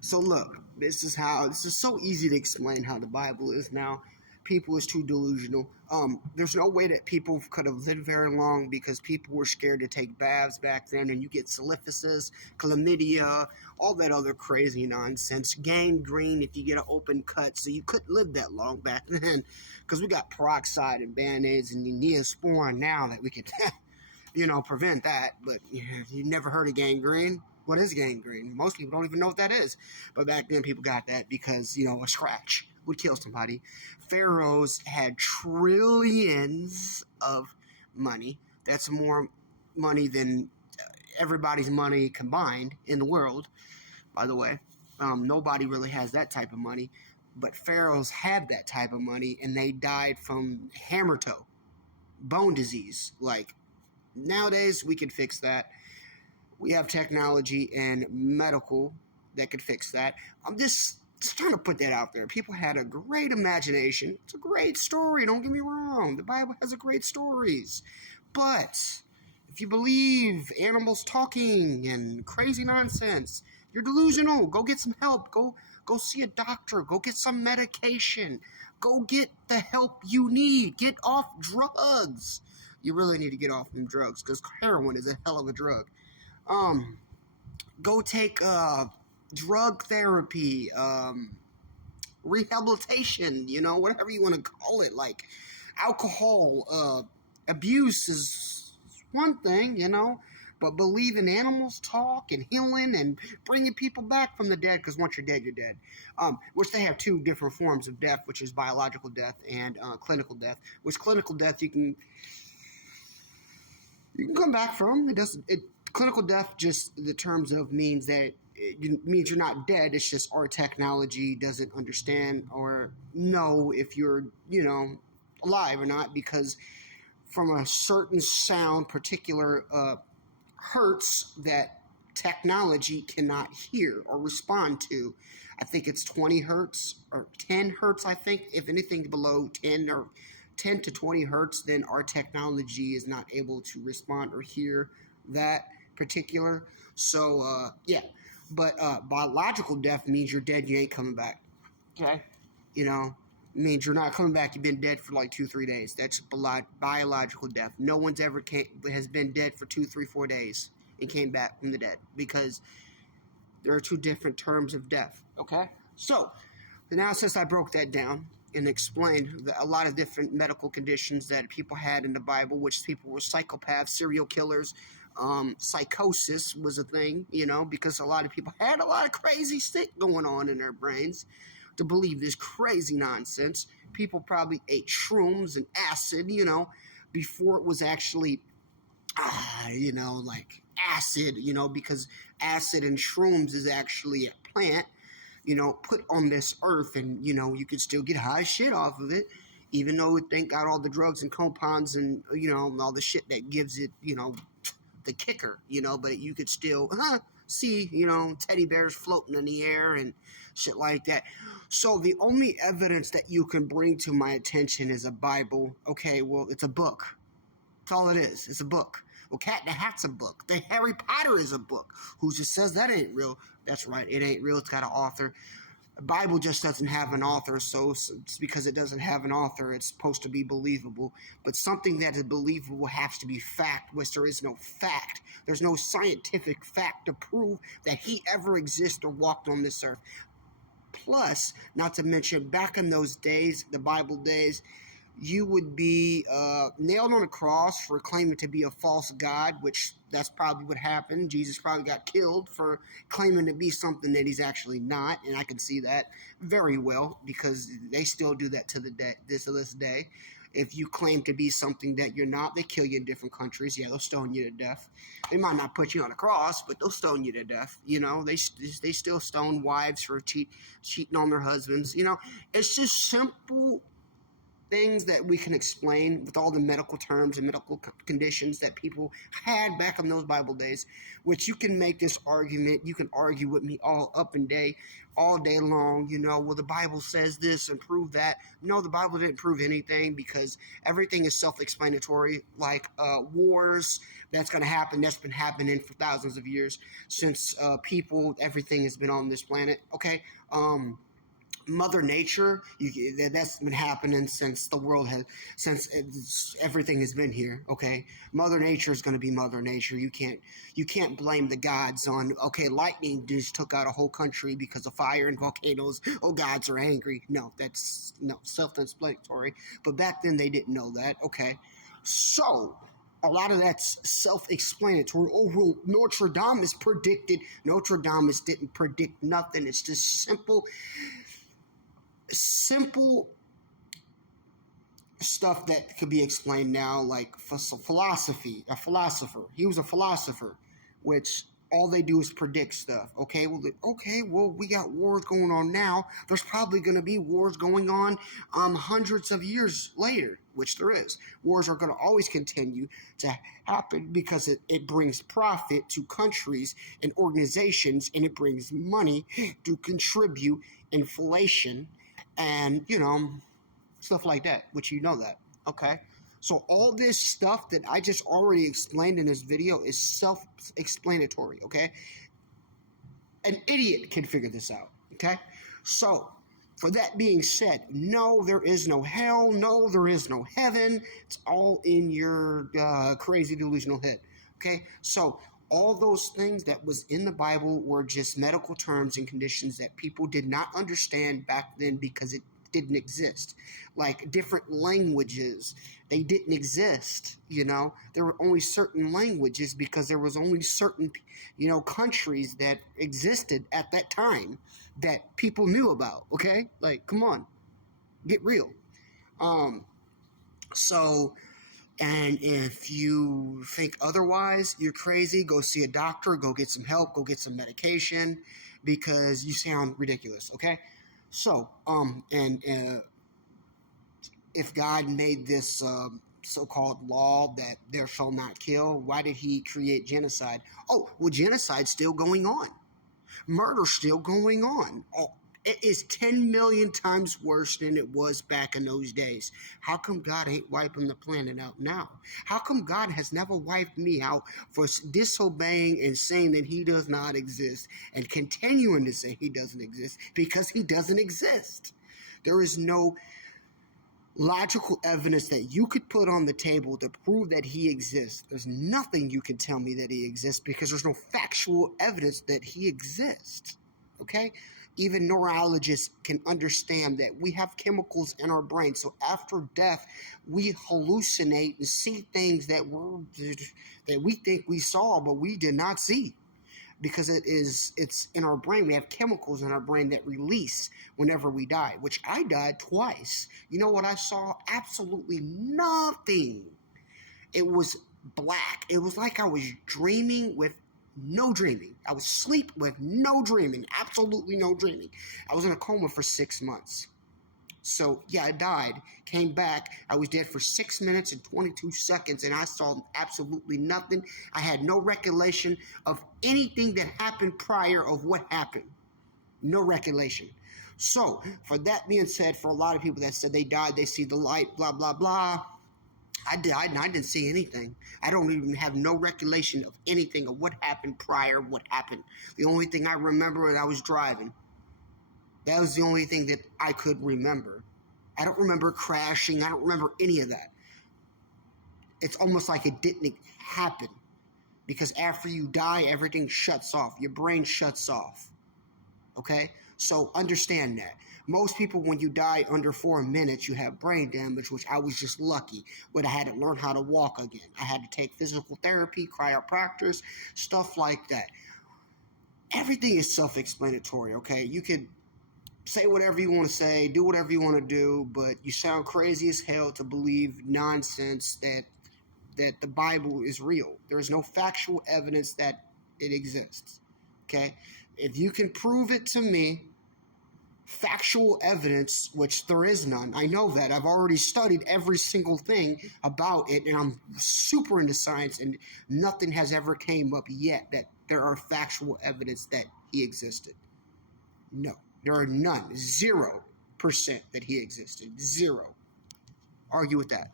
So look, this is so easy to explain how the Bible is now. People is too delusional. There's no way that people could have lived very long because people were scared to take baths back then, and you get syphilis, chlamydia, all that other crazy nonsense. Gangrene if you get an open cut, so you couldn't live that long back then because we got peroxide and band-aids and Neosporin now that we could, prevent that. But you never heard of gangrene? What is gangrene? Most people don't even know what that is. But back then, people got that because, a scratch would kill somebody. Pharaohs had trillions of money. That's more money than everybody's money combined in the world, by the way. Nobody really has that type of money. But pharaohs had that type of money, and they died from hammer toe, bone disease. Like, nowadays, we could fix that. We have technology and medical that could fix that. I'm just trying to put that out there. People had a great imagination. It's a great story, don't get me wrong. The Bible has great stories. But if you believe animals talking and crazy nonsense, you're delusional. Go get some help. Go see a doctor. Go get some medication. Go get the help you need. Get off drugs. You really need to get off them drugs because heroin is a hell of a drug. Go take drug therapy, rehabilitation, whatever you want to call it. Like alcohol abuse is one thing, but believe in animals talk and healing and bringing people back from the dead, because once you're dead, you're dead. Which they have two different forms of death, which is biological death and clinical death. Which clinical death you can come back from. Clinical death, just the terms of means that it means you're not dead. It's just our technology doesn't understand or know if you're, alive or not, because from a certain sound, particular hertz that technology cannot hear or respond to. I think it's 20 hertz or 10 hertz, I think. If anything below 10 or 10 to 20 hertz, then our technology is not able to respond or hear that particular. So, yeah. But biological death means you're dead, you ain't coming back. Okay? Means you're not coming back, you've been dead for like 2-3 days. That's biological death. No one's ever has been dead for 2, 3, 4 days and came back from the dead, because there are two different terms of death. Okay? So, now since I broke that down and explained a lot of different medical conditions that people had in the Bible, which people were psychopaths, serial killers, psychosis was a thing, because a lot of people had a lot of crazy shit going on in their brains to believe this crazy nonsense. People probably ate shrooms and acid, before it was actually, like acid, because acid and shrooms is actually a plant, put on this earth, and, you can still get high shit off of it, even though it ain't got all the drugs and compounds and, all the shit that gives it, the kicker, but you could still see, teddy bears floating in the air and shit like that. So the only evidence that you can bring to my attention is a Bible. Okay, well, it's a book. That's all it is. It's a book. Well, Cat in the Hat's a book. The Harry Potter is a book. Who just says that ain't real? That's right, it ain't real. It's got an author. The Bible just doesn't have an author, so it's because it doesn't have an author, it's supposed to be believable. But something that is believable has to be fact, which there is no fact. There's no scientific fact to prove that he ever existed or walked on this earth. Plus, not to mention, back in those days, the Bible days, you would be nailed on a cross for claiming to be a false god, which that's probably what happened. Jesus probably got killed for claiming to be something that he's actually not, and I can see that very well, because they still do that to this day. If you claim to be something that you're not, they kill you in different countries. Yeah, they'll stone you to death. They might not put you on a cross, but they'll stone you to death. They still stone wives for cheating on their husbands. It's just simple things that we can explain with all the medical terms and medical conditions that people had back in those Bible days, which you can make this argument, you can argue with me all day long, well, the Bible says this and prove that. No, the Bible didn't prove anything, because everything is self-explanatory, like wars, that's going to happen, that's been happening for thousands of years since everything has been on this planet, okay? Mother Nature, that's been happening since everything has been here. Okay, Mother Nature is going to be Mother Nature. You can't blame the gods on, okay, lightning just took out a whole country because of fire and volcanoes. Oh, gods are angry. No, that's self-explanatory. But back then they didn't know that. Okay, so a lot of that's self-explanatory. Oh, well, Notre Dame didn't predict nothing. It's just simple stuff that could be explained now, like philosophy. A philosopher. He was a philosopher, which all they do is predict stuff. Okay, well, we got wars going on now. There's probably going to be wars going on hundreds of years later, which there is. Wars are going to always continue to happen because it brings profit to countries and organizations, and it brings money to contribute inflation and, stuff like that, which that, okay? So all this stuff that I just already explained in this video is self-explanatory, okay? An idiot can figure this out, okay? So, for that being said, no, there is no hell. No, there is no heaven. It's all in your crazy delusional head, okay? So, all those things that was in the Bible were just medical terms and conditions that people did not understand back then because it didn't exist. Like different languages, they didn't exist. There were only certain languages because there was only certain countries that existed at that time that people knew about. Okay, like, come on, get real. And if you think otherwise, you're crazy. Go see a doctor, go get some help, go get some medication, because you sound ridiculous, okay? So, if God made this so-called law that there shall not kill, why did he create genocide? Oh, well, genocide's still going on. Murder's still going on. Oh, it is 10 million times worse than it was back in those days. How come God ain't wiping the planet out now? How come God has never wiped me out for disobeying and saying that he does not exist and continuing to say he doesn't exist because he doesn't exist? There is no logical evidence that you could put on the table to prove that he exists. There's nothing you can tell me that he exists because there's no factual evidence that he exists. Okay? Even neurologists can understand that we have chemicals in our brain. So after death, we hallucinate and see things that we think we saw, but we did not see. Because it's in our brain. We have chemicals in our brain that release whenever we die, which I died twice. You know what I saw? Absolutely nothing. It was black. It was like I was dreaming with no dreaming. I was asleep with no dreaming. Absolutely no dreaming. I was in a coma for 6 months. So, yeah, I died, came back. I was dead for 6 minutes and 22 seconds, and I saw absolutely nothing. I had no recollection of anything that happened prior of what happened. No recollection. So, for that being said, for a lot of people that said they died, they see the light, blah, blah, blah. I died and I didn't see anything. I don't even have no recollection of anything of what happened prior, what happened. The only thing I remember is I was driving. That was the only thing that I could remember. I don't remember crashing. I don't remember any of that. It's almost like it didn't happen. Because after you die, everything shuts off. Your brain shuts off. Okay? So understand that. Most people, when you die under 4 minutes, you have brain damage, which I was just lucky. But I had to learn how to walk again. I had to take physical therapy, chiropractors, stuff like that. Everything is self-explanatory, okay? You could say whatever you want to say, do whatever you want to do, but you sound crazy as hell to believe nonsense that the Bible is real. There is no factual evidence that it exists, okay? If you can prove it to me, factual evidence, which there is none. I know that. I've already studied every single thing about it, and I'm super into science, and nothing has ever came up yet that there are factual evidence that he existed. No, there are none. 0% that he existed. Zero. Argue with that.